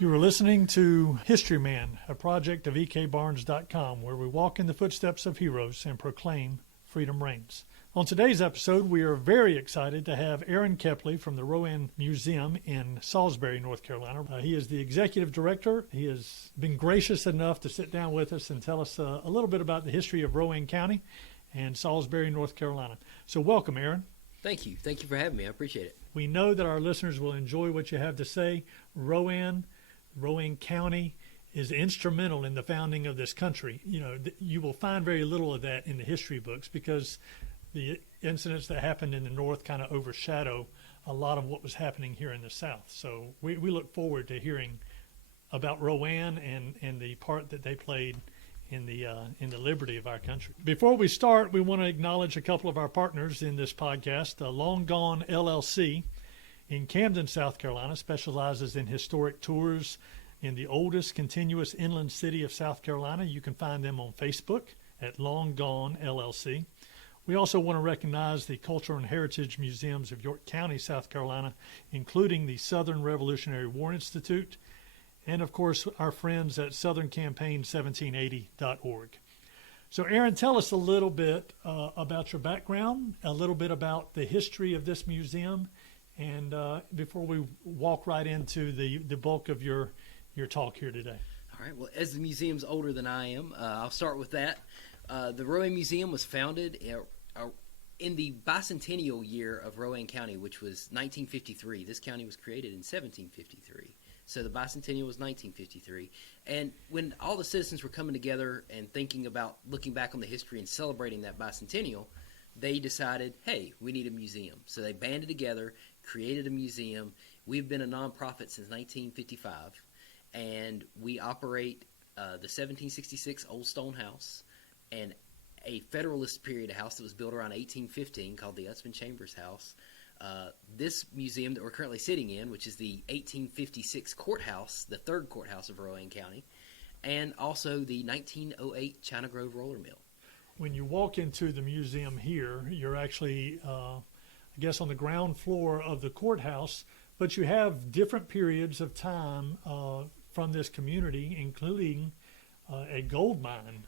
You are listening to Historyman, a project of ekbarnes.com, where we walk in the footsteps of heroes and proclaim freedom reigns. On today's episode, we are very excited to have Aaron Kepley from the Rowan Museum in Salisbury, North Carolina. He is the executive director. He has been gracious enough to sit down with us and tell us a little bit about the history of Rowan County and Salisbury, North Carolina. So welcome, Aaron. Thank you. Thank you for having me. I appreciate it. We know that our listeners will enjoy what you have to say. Rowan County is instrumental in the founding of this country. You know, you will find very little of that in the history books because the incidents that happened in the North kind of overshadow a lot of what was happening here in the South. So we look forward to hearing about Rowan and the part that they played in the liberty of our country. Before we start, we want to acknowledge a couple of our partners in this podcast. Long Gone LLC in Camden, South Carolina, specializes in historic tours in the oldest continuous inland city of South Carolina. You can find them on Facebook at Long Gone LLC. We also want to recognize the Cultural and Heritage Museums of York County, South Carolina, including the Southern Revolutionary War Institute, and of course our friends at southerncampaign1780.org. So Aaron, tell us a little bit about your background, a little bit about the history of this museum, and before we walk right into the bulk of your talk here today. All right. Well, as the museum's older than I am, I'll start with that. The Rowan Museum was founded in the bicentennial year of Rowan County, which was 1953. This county was created in 1753. So the bicentennial was 1953. And when all the citizens were coming together and thinking about looking back on the history and celebrating that bicentennial, they decided, hey, we need a museum. So they banded together, created a museum. We've been a nonprofit since 1955, and we operate the 1766 Old Stone House and a Federalist period house that was built around 1815 called the Utzman Chambers House. This museum that we're currently sitting in, which is the 1856 courthouse, the third courthouse of Rowan County, and also the 1908 China Grove Roller Mill. When you walk into the museum here, you're actually, I guess, on the ground floor of the courthouse, but you have different periods of time from this community, including a gold mine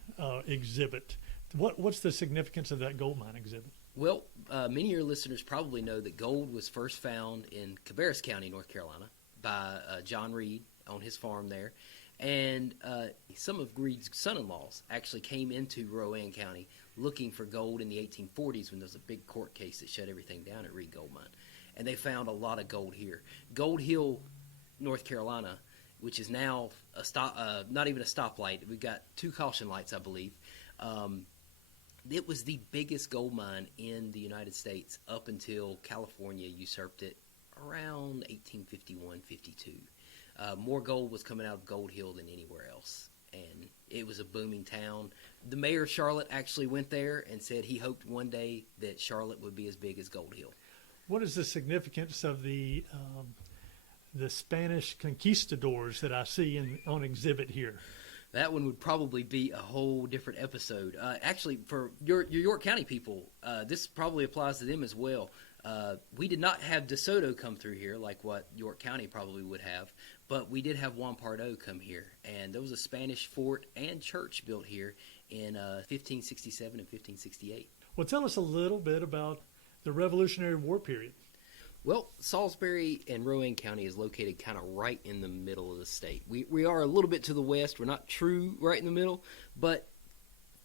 exhibit. What's the significance of that gold mine exhibit? Well, many of your listeners probably know that gold was first found in Cabarrus County, North Carolina, by John Reed on his farm there. And some of Reed's son-in-laws actually came into Rowan County looking for gold in the 1840s when there was a big court case that shut everything down at Reed Gold Mine. And they found a lot of gold here. Gold Hill, North Carolina, which is now not even a stoplight. We've got 2 caution lights, I believe. It was the biggest gold mine in the United States up until California usurped it around 1851-52. More gold was coming out of Gold Hill than anywhere else, and it was a booming town. The mayor of Charlotte actually went there and said he hoped one day that Charlotte would be as big as Gold Hill. What is the significance of the Spanish conquistadors that I see on exhibit here? That one would probably be a whole different episode. Actually, for your York County people, this probably applies to them as well. We did not have DeSoto come through here like what York County probably would have, but we did have Juan Pardo come here, and there was a Spanish fort and church built here in 1567 and 1568. Well, tell us a little bit about the Revolutionary War period. Well, Salisbury and Rowan County is located kind of right in the middle of the state. We are a little bit to the west. We're not true right in the middle, but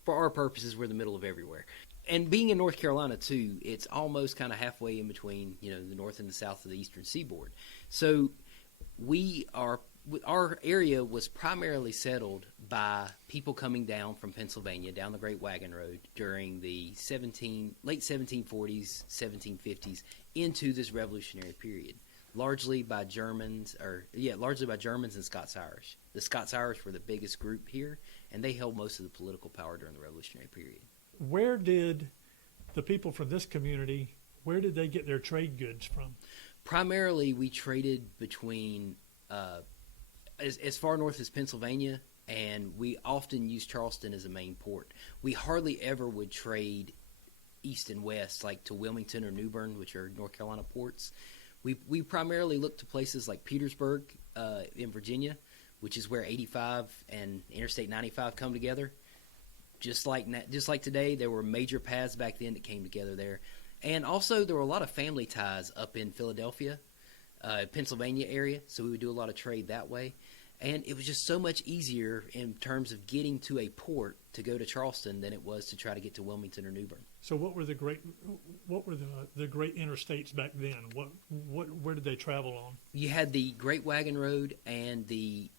for our purposes, we're the middle of everywhere. And being in North Carolina, too, it's almost kind of halfway in between, the north and the south of the eastern seaboard. So our area was primarily settled by people coming down from Pennsylvania, down the Great Wagon Road during the late 1740s, 1750s, into this Revolutionary period, largely by Germans and Scots-Irish. The Scots-Irish were the biggest group here, and they held most of the political power during the Revolutionary period. Where did the people from this community, where did they get their trade goods from? Primarily, we traded between as far north as Pennsylvania, and we often use Charleston as a main port. We hardly ever would trade east and west, like to Wilmington or New Bern, which are North Carolina ports. We primarily look to places like Petersburg in Virginia, which is where 85 and Interstate 95 come together. Just like today, there were major paths back then that came together there. And also, there were a lot of family ties up in Philadelphia, Pennsylvania area, so we would do a lot of trade that way. And it was just so much easier in terms of getting to a port to go to Charleston than it was to try to get to Wilmington or New Bern. So what were the great interstates back then? Where did they travel on? You had the Great Wagon Road and the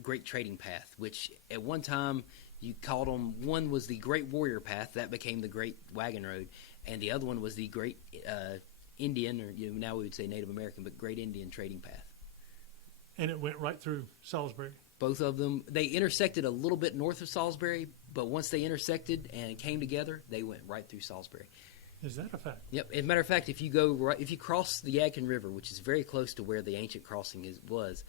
Great Trading Path, which at one time you called them. One was the Great Warrior Path, that became the Great Wagon Road, and the other one was the Great Indian, or now we would say Native American, but Great Indian Trading Path. And it went right through Salisbury. Both of them, they intersected a little bit north of Salisbury, but once they intersected and came together, they went right through Salisbury. Is that a fact? Yep. As a matter of fact, if you cross the Yadkin River, which is very close to where the ancient crossing was,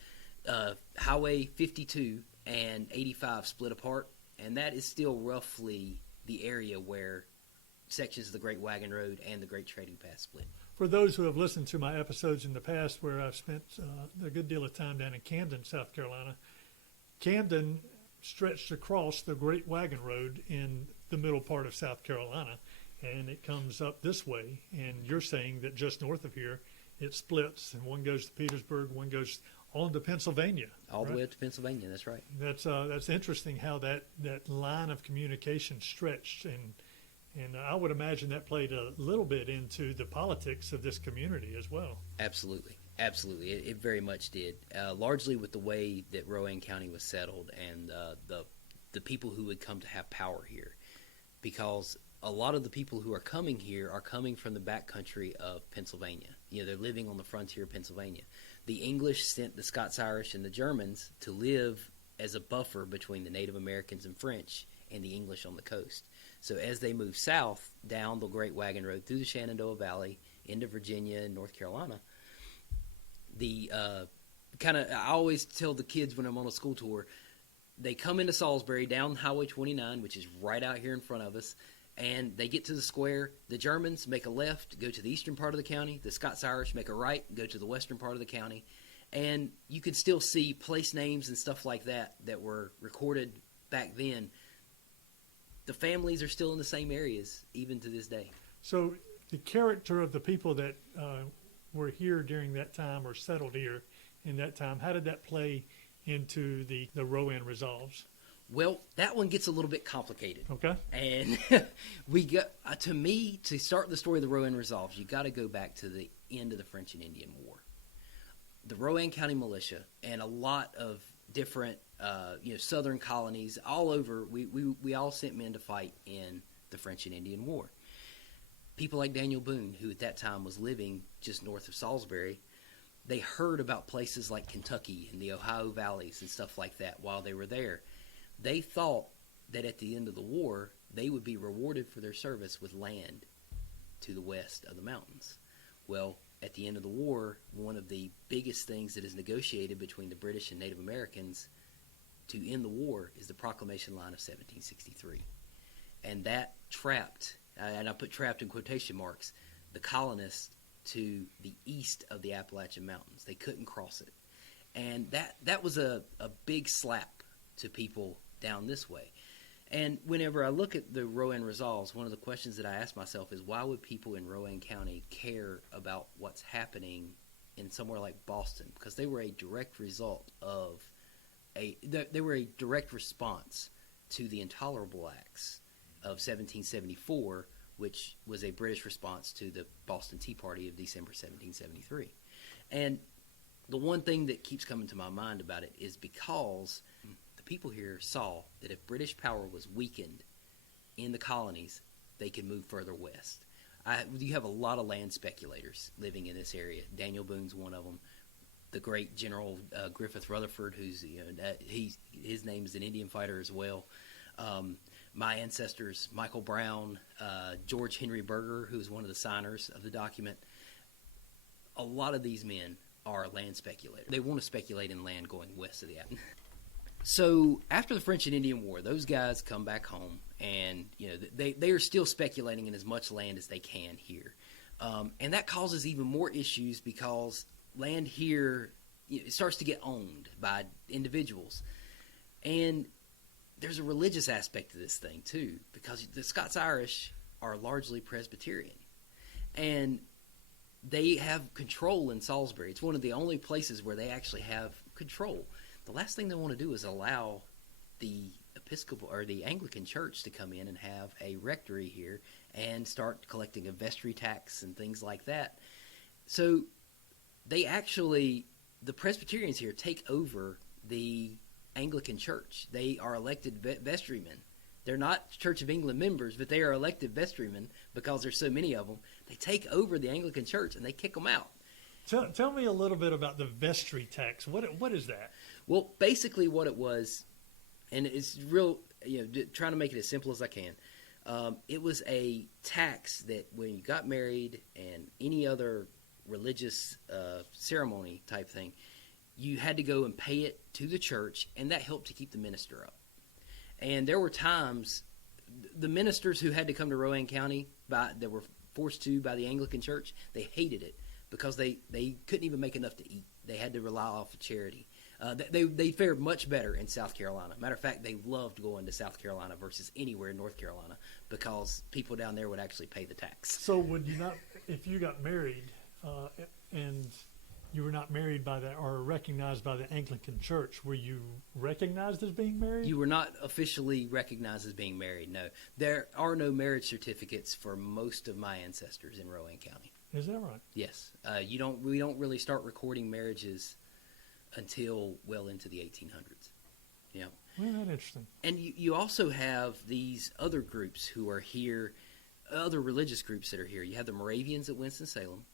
Highway 52 and 85 split apart, and that is still roughly the area where sections of the Great Wagon Road and the Great Trading Path split. For those who have listened to my episodes in the past where I've spent a good deal of time down in Camden, South Carolina, Camden stretched across the Great Wagon Road in the middle part of South Carolina, and it comes up this way. And you're saying that just north of here, it splits, and one goes to Petersburg, one goes on to Pennsylvania. All the way up to Pennsylvania, that's right. That's interesting how that line of communication stretched, and I would imagine that played a little bit into the politics of this community as well. Absolutely. It very much did. Largely with the way that Rowan County was settled and the people who would come to have power here. Because a lot of the people who are coming here are coming from the backcountry of Pennsylvania. They're living on the frontier of Pennsylvania. The English sent the Scots-Irish and the Germans to live as a buffer between the Native Americans and French and the English on the coast. So as they moved south down the Great Wagon Road through the Shenandoah Valley into Virginia and North Carolina, I always tell the kids when I'm on a school tour, they come into Salisbury down Highway 29, which is right out here in front of us, and they get to the square. The Germans make a left, go to the eastern part of the county. The Scots-Irish make a right, go to the western part of the county. And you could still see place names and stuff like that were recorded back then. The families are still in the same areas, even to this day. So the character of the people that were here during that time or settled here in that time, how did that play into the Rowan Resolves? Well, that one gets a little bit complicated. Okay. And to start the story of the Rowan Resolves, you got to go back to the end of the French and Indian War. The Rowan County Militia and a lot of different southern colonies all over, we all sent men to fight in the French and Indian War. People like Daniel Boone, who at that time was living just north of Salisbury, they heard about places like Kentucky and the Ohio valleys and stuff like that while they were there. They thought that at the end of the war, they would be rewarded for their service with land to the west of the mountains. Well, at the end of the war, one of the biggest things that is negotiated between the British and Native Americans to end the war is the Proclamation Line of 1763. And that trapped, and I put trapped in quotation marks, the colonists to the east of the Appalachian Mountains. They couldn't cross it. And that was a big slap to people down this way. And whenever I look at the Rowan Resolves, one of the questions that I ask myself is, why would people in Rowan County care about what's happening in somewhere like Boston? Because they were a direct result of they were a direct response to the Intolerable Acts of 1774, which was a British response to the Boston Tea Party of December 1773. And the one thing that keeps coming to my mind about it is because the people here saw that if British power was weakened in the colonies, they could move further west. You have a lot of land speculators living in this area. Daniel Boone's one of them. The great General Griffith Rutherford, who's his name is an Indian fighter as well. My ancestors, Michael Brown, George Henry Berger, who was one of the signers of the document. A lot of these men are land speculators. They want to speculate in land going west of the Apple. So after the French and Indian War, those guys come back home, and they are still speculating in as much land as they can here. And that causes even more issues because land here, it starts to get owned by individuals. And there's a religious aspect to this thing too, because the Scots-Irish are largely Presbyterian. And they have control in Salisbury. It's one of the only places where they actually have control. The last thing they want to do is allow the Episcopal or the Anglican Church to come in and have a rectory here and start collecting a vestry tax and things like that. So they actually, the Presbyterians here take over the Anglican Church. They are elected vestrymen. They're not Church of England members, but they are elected vestrymen because there's so many of them. They take over the Anglican Church and they kick them out. Tell me a little bit about the vestry tax. What is that? Well, basically what it was, and it's real, trying to make it as simple as I can. It was a tax that when you got married and any other religious ceremony type thing, you had to go and pay it to the church, and that helped to keep the minister up. And there were times the ministers who had to come to Rowan County that were forced to by the Anglican Church, they hated it because they couldn't even make enough to eat. They had to rely off of charity. They fared much better in South Carolina. Matter of fact, they loved going to South Carolina versus anywhere in North Carolina because people down there would actually pay the tax. So would you not, if you got married and you were not married by that or recognized by the Anglican Church, were you recognized as being married? You were not officially recognized as being married, no. There are no marriage certificates for most of my ancestors in Rowan County. Is that right? Yes. We don't really start recording marriages until well into the 1800s. Yeah. Well, that's interesting. And you also have these other groups who are here, other religious groups that are here. You have the Moravians at Winston-Salem.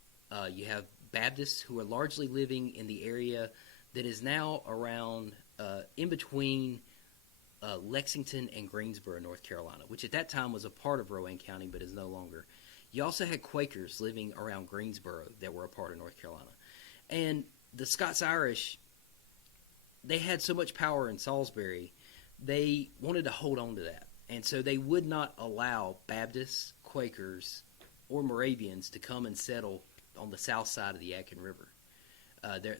You have Baptists who are largely living in the area that is now around in between Lexington and Greensboro, North Carolina, which at that time was a part of Rowan County but is no longer. You also had Quakers living around Greensboro that were a part of North Carolina. And the Scots-Irish, they had so much power in Salisbury, they wanted to hold on to that. And so they would not allow Baptists, Quakers, or Moravians to come and settle on the south side of the Yadkin River.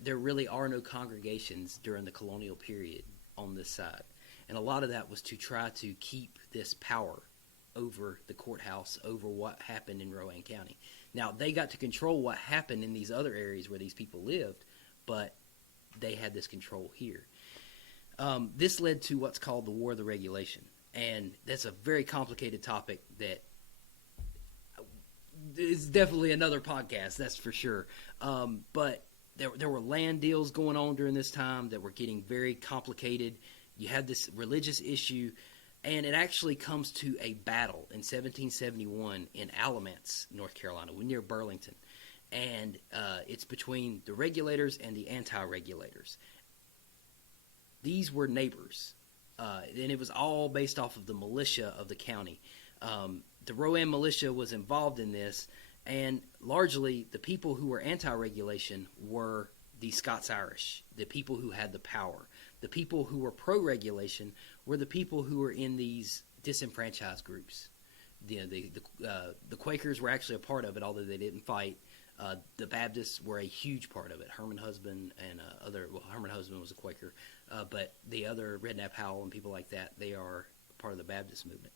There really are no congregations during the colonial period on this side. And a lot of that was to try to keep this power over the courthouse, over what happened in Rowan County. Now, they got to control what happened in these other areas where these people lived, but they had this control here. This led to what's called the War of the Regulation. And that's a very complicated topic that is definitely another podcast, that's for sure. But there were land deals going on during this time that were getting very complicated. You had this religious issue, and it actually comes to a battle in 1771 in Alamance, North Carolina, near Burlington. And it's between the regulators and the anti-regulators. These were neighbors, and it was all based off of the militia of the county. The Rowan militia was involved in this, and largely the people who were anti-regulation were the Scots-Irish, the people who had the power. The people who were pro-regulation were the people who were in these disenfranchised groups. The Quakers were actually a part of it, although they didn't fight. The Baptists were a huge part of it. Herman Husband and Herman Husband was a Quaker, but the other Redknapp Howell and people like that, they are part of the Baptist movement.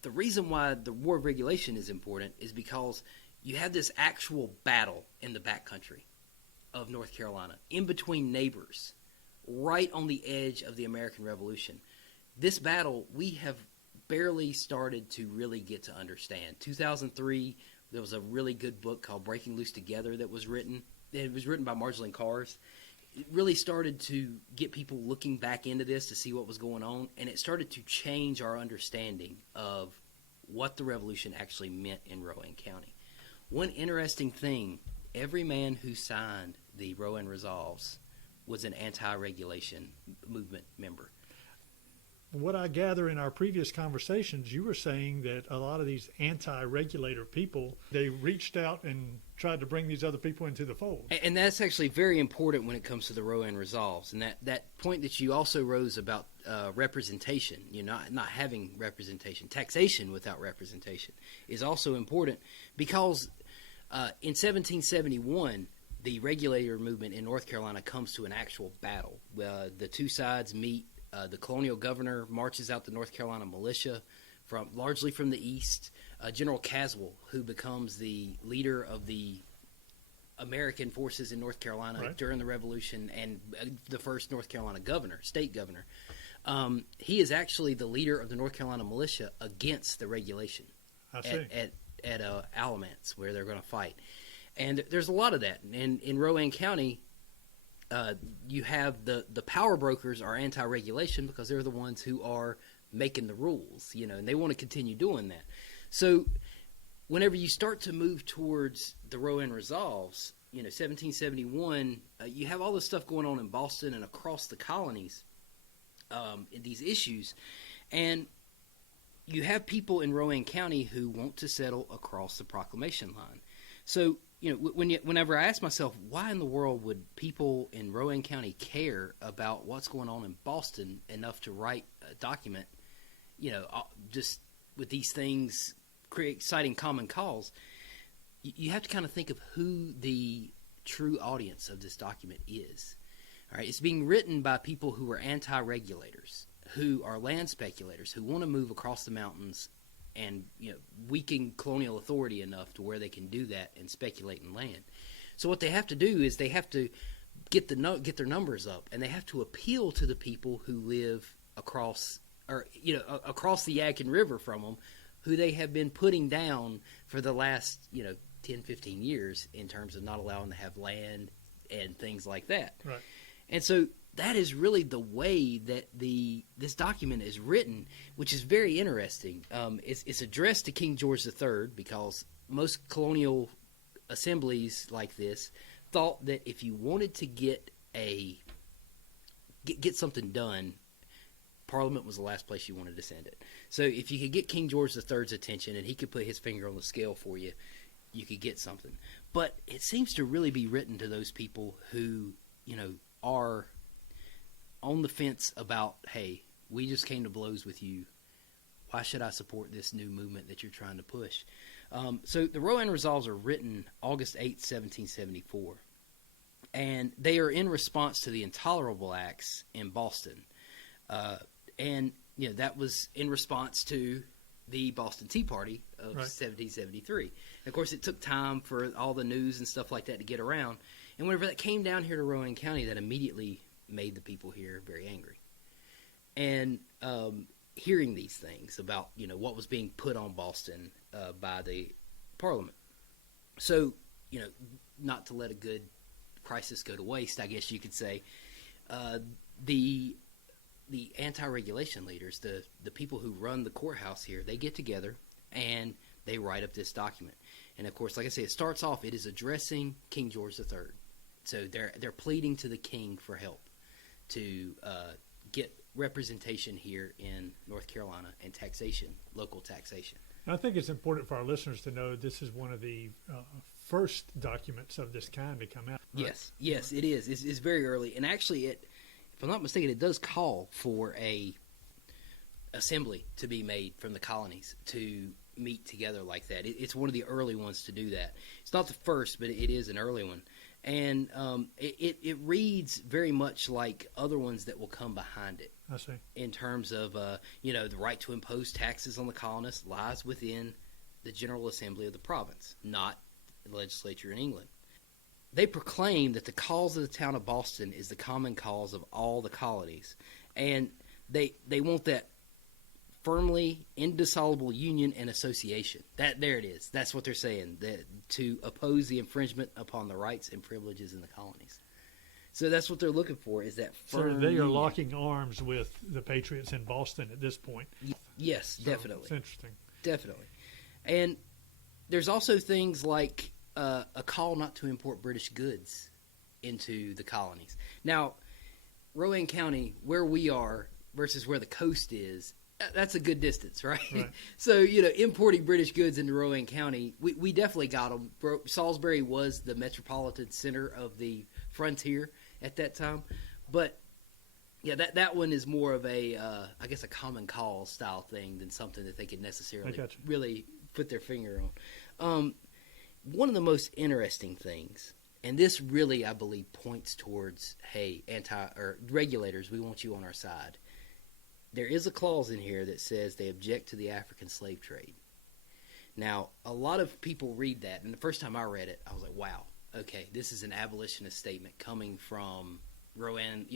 The reason why the War of Regulation is important is because you have this actual battle in the backcountry of North Carolina, in between neighbors, right on the edge of the American Revolution. This battle, we have barely started to really get to understand. 2003, there was a really good book called Breaking Loose Together that was written. It was written by Marjolaine Cars. It really started to get people looking back into this to see what was going on, and it started to change our understanding of what the Revolution actually meant in Rowan County. One interesting thing, every man who signed the Rowan Resolves was an anti-regulation movement member. What I gather in our previous conversations, you were saying that a lot of these anti-regulator people, they reached out and tried to bring these other people into the fold. And that's actually very important when it comes to the Rowan Resolves. And that point that you also rose about representation, not having representation, taxation without representation, is also important because in 1771, the regulator movement in North Carolina comes to an actual battle. The two sides meet. The colonial governor marches out the North Carolina militia, largely from the east. General Caswell, who becomes the leader of the American forces in North Carolina during the Revolution and the first North Carolina state governor, he is actually the leader of the North Carolina militia against the regulation at Alamance, where they're going to fight. And there's a lot of that. And in Rowan County, you have the power brokers are anti-regulation because they're the ones who are making the rules, and they want to continue doing that. So whenever you start to move towards the Rowan Resolves, 1771, you have all this stuff going on in Boston and across the colonies, in these issues, and you have people in Rowan County who want to settle across the proclamation line. So whenever I ask myself, why in the world would people in Rowan County care about what's going on in Boston enough to write a document, just with these things citing common cause, you have to kind of think of who the true audience of this document is. All right, it's being written by people who are anti-regulators, who are land speculators, who want to move across the mountains and weaken colonial authority enough to where they can do that and speculate in land. So what they have to do is they have to get their numbers up, and they have to appeal to the people who live across the Yadkin River from them, who they have been putting down for the last 10, 15 years in terms of not allowing to have land and things like that. Right. And so that is really the way that this document is written, which is very interesting. It's addressed to King George III because most colonial assemblies like this thought that if you wanted to get something done, Parliament was the last place you wanted to send it. So if you could get King George III's attention and he could put his finger on the scale for you, you could get something. But it seems to really be written to those people who, are on the fence about, hey, we just came to blows with you. Why should I support this new movement that you're trying to push? So the Rowan Resolves are written August 8, 1774. And they are in response to the Intolerable Acts in Boston. And that was in response to the Boston Tea Party of 1773. And of course, it took time for all the news and stuff like that to get around. And whenever that came down here to Rowan County, that immediately made the people here very angry. And hearing these things about, what was being put on Boston by the Parliament. So, not to let a good crisis go to waste, I guess you could say, the anti-regulation leaders, the people who run the courthouse here, they get together and they write up this document. And of course, like I say, it starts off, it is addressing King George III. So they're pleading to the king for help to get representation here in North Carolina and taxation, local taxation. I think it's important for our listeners to know this is one of the first documents of this kind to come out. Right? Yes, it is. It's very early. And actually, if I'm not mistaken, it does call for a assembly to be made from the colonies to meet together like that. It's one of the early ones to do that. It's not the first, but it is an early one. And it reads very much like other ones that will come behind it. I see. In terms of, the right to impose taxes on the colonists lies within the General Assembly of the province, not the legislature in England. They proclaim that the cause of the town of Boston is the common cause of all the colonies. And they want that firmly indissoluble union and association. There it is. That's what they're saying, that to oppose the infringement upon the rights and privileges in the colonies. So that's what they're looking for, is that firm So they are union. locking arms with the Patriots in Boston at this point. Yes, So definitely. It's interesting. Definitely. And there's also things like a call not to import British goods into the colonies. Now, Rowan County, where we are, versus where the coast is, that's a good distance, right? Right. So, importing British goods into Rowan County, we definitely got them. Salisbury was the metropolitan center of the frontier at that time. But, yeah, that one is more of a, I guess, a common cause style thing than something that they could necessarily really put their finger on. One of the most interesting things, and this really, I believe, points towards, hey, regulators, we want you on our side. There is a clause in here that says they object to the African slave trade. Now, a lot of people read that, and the first time I read it, I was like, wow, okay, this is an abolitionist statement coming from Rowan,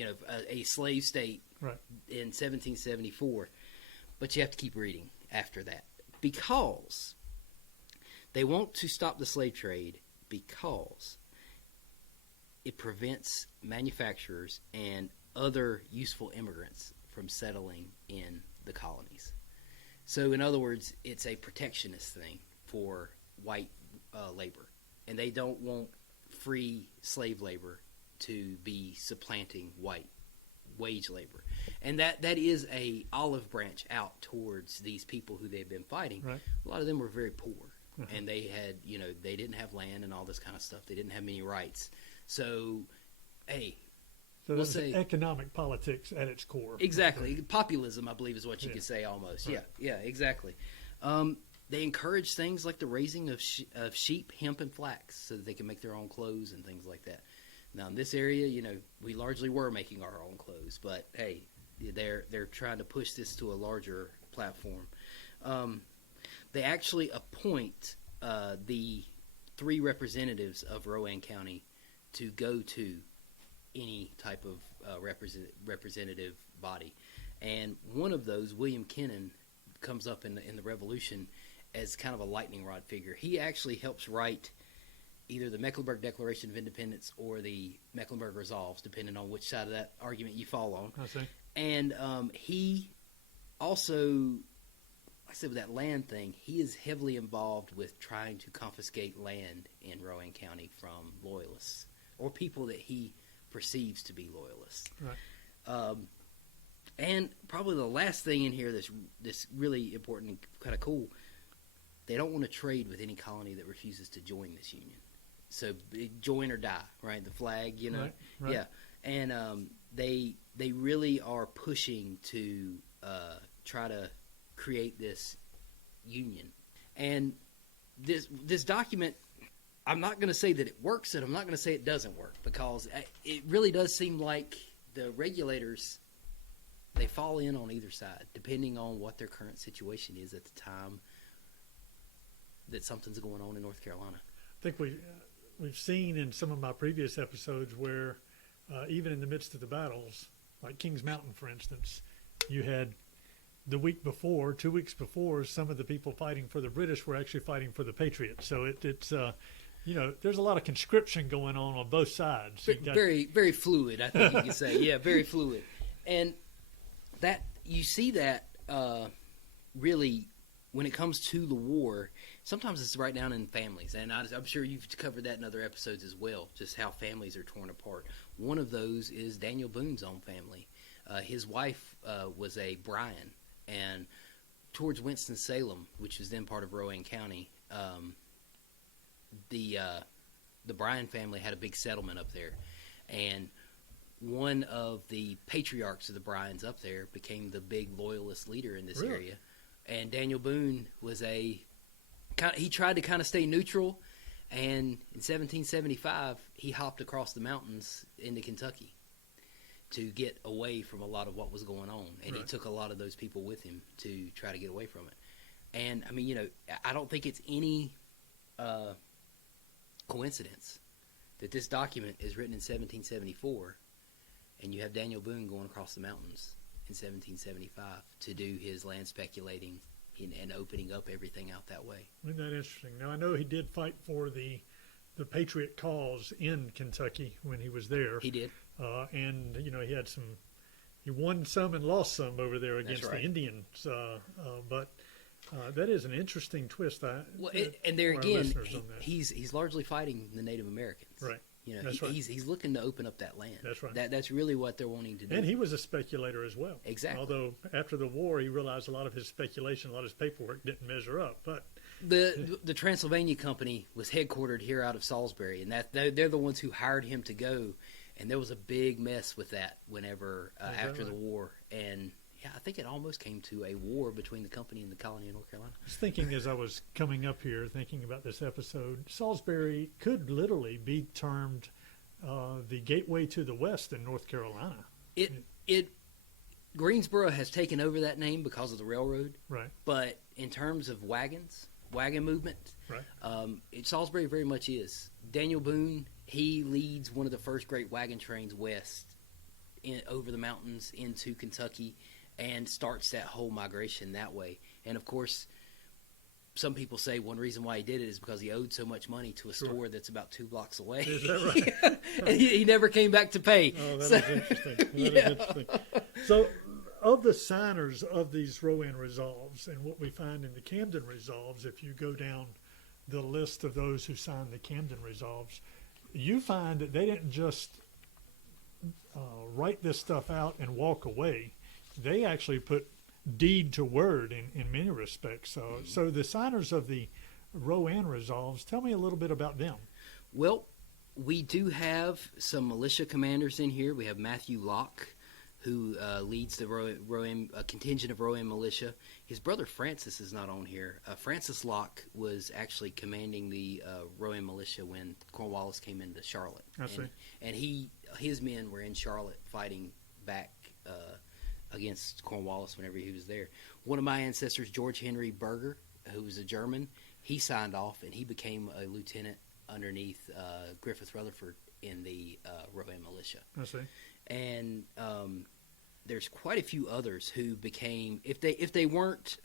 a slave state in 1774. But you have to keep reading after that, because they want to stop the slave trade because it prevents manufacturers and other useful immigrants from settling in the colonies. So, in other words, it's a protectionist thing for white labor, and they don't want free slave labor to be supplanting white wage labor. And that is a olive branch out towards these people who they've been fighting. Right. A lot of them were very poor, and they had, they didn't have land and all this kind of stuff. They didn't have many rights. So, hey, so that's economic politics at its core. Exactly. Populism, I believe, is what you could say almost. Right. Yeah, exactly. They encourage things like the raising of sheep, hemp, and flax so that they can make their own clothes and things like that. Now, in this area, we largely were making our own clothes, but hey, they're trying to push this to a larger platform. They actually appoint the 3 representatives of Rowan County to go to any type of representative body, and one of those, William Kennan, comes up in the Revolution as kind of a lightning rod figure. He actually helps write either the Mecklenburg Declaration of Independence or the Mecklenburg Resolves, depending on which side of that argument you fall on. I see. And he also, like I said, with that land thing, he is heavily involved with trying to confiscate land in Rowan County from loyalists or people that he perceives to be loyalists. Right. And probably the last thing in here that's really important and kind of cool, they don't want to trade with any colony that refuses to join this union. So join or die, right? The flag, Right. Yeah. And they really are pushing to try to create this union. And this document, I'm not going to say that it works, and I'm not going to say it doesn't work, because it really does seem like the regulators, they fall in on either side, depending on what their current situation is at the time that something's going on in North Carolina. I think we've seen in some of my previous episodes where even in the midst of the battles, like Kings Mountain, for instance, you had the week before, 2 weeks before, some of the people fighting for the British were actually fighting for the Patriots. So it's there's a lot of conscription going on both sides. Very, very fluid, I think you could say. Yeah, very fluid. And that you see that really when it comes to the war, sometimes it's right down in families. And I'm sure you've covered that in other episodes as well, just how families are torn apart. One of those is Daniel Boone's own family. His wife was a Bryan, and towards Winston-Salem, which was then part of Rowan County, the Bryan family had a big settlement up there, and one of the patriarchs of the Bryans up there became the big loyalist leader in this area. And Daniel Boone was he tried to kind of stay neutral, and in 1775 he hopped across the mountains into Kentucky to get away from a lot of what was going on, and he took a lot of those people with him to try to get away from it. And I mean, I don't think it's any coincidence that this document is written in 1774, and you have Daniel Boone going across the mountains in 1775 to do his land speculating and opening up everything out that way. Isn't that interesting? Now, I know he did fight for the Patriot cause in Kentucky when he was there. He did. And, he won some and lost some over there against the Indians. But that is an interesting twist. And there again, he's largely fighting the Native Americans. Right. You know, That's right. he's looking to open up that land. That's right. That's really what they're wanting to do. And he was a speculator as well. Exactly. Although after the war, he realized a lot of his speculation, a lot of his paperwork didn't measure up. But The Transylvania Company was headquartered here out of Salisbury, and they're the ones who hired him to go. And there was a big mess with that whenever after the war. And yeah, I think it almost came to a war between the company and the colony of North Carolina. I was thinking as I was coming up here, thinking about this episode, Salisbury could literally be termed the gateway to the West in North Carolina. Greensboro has taken over that name because of the railroad. Right. But in terms of wagon movement, right. Salisbury very much is. Daniel Boone, he leads one of the first great wagon trains west over the mountains into Kentucky and starts that whole migration that way. And of course, some people say one reason why he did it is because he owed so much money to a store that's about 2 blocks away. Is that right? And he never came back to pay. Oh, that is interesting. That is interesting. So, of the signers of these Rowan Resolves and what we find in the Camden Resolves, if you go down the list of those who signed the Camden Resolves, you find that they didn't just write this stuff out and walk away. They actually put deed to word in many respects. So the signers of the Rowan Resolves, tell me a little bit about them. Well, we do have some militia commanders in here. We have Matthew Locke, who leads the Rowan contingent of Rowan militia. His brother Francis is not on here. Francis Locke was actually commanding the Rowan militia when Cornwallis came into Charlotte. I see. And his men were in Charlotte fighting back against Cornwallis whenever he was there. One of my ancestors, George Henry Berger, who was a German, he signed off and he became a lieutenant underneath Griffith Rutherford in the Rowan militia. I see. And there's quite a few others who became, if they weren't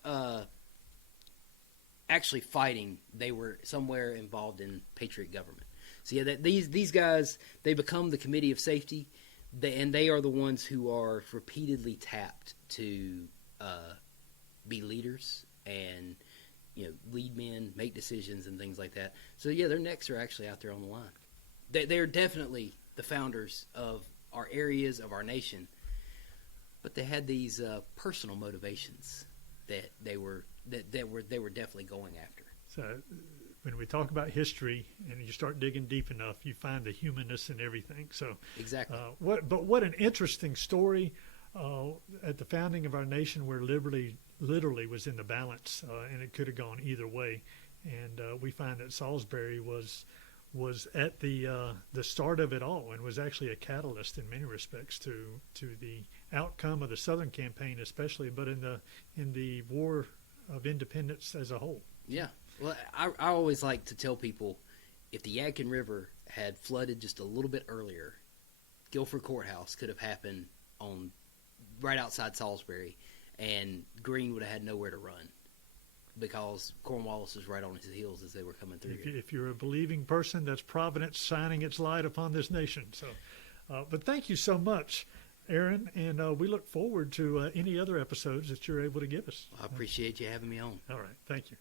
actually fighting, they were somewhere involved in patriot government. So yeah, these guys, they become the Committee of Safety, and they are the ones who are repeatedly tapped to be leaders and lead men, make decisions, and things like that. So yeah, their necks are actually out there on the line. They are definitely the founders of our areas, of our nation, but they had these personal motivations that they were definitely going after. So when we talk about history and you start digging deep enough, you find the humanness in everything. So exactly. What an interesting story at the founding of our nation, where liberty literally was in the balance, and it could have gone either way. And we find that Salisbury was at the start of it all, and was actually a catalyst in many respects to the outcome of the Southern campaign, especially, but in the War of Independence as a whole. Yeah. Well, I always like to tell people, if the Yadkin River had flooded just a little bit earlier, Guilford Courthouse could have happened right outside Salisbury, and Greene would have had nowhere to run, because Cornwallis was right on his heels as they were coming through. If you're a believing person, that's Providence shining its light upon this nation. So, but thank you so much, Aaron, and we look forward to any other episodes that you're able to give us. I appreciate you having me on. All right, thank you.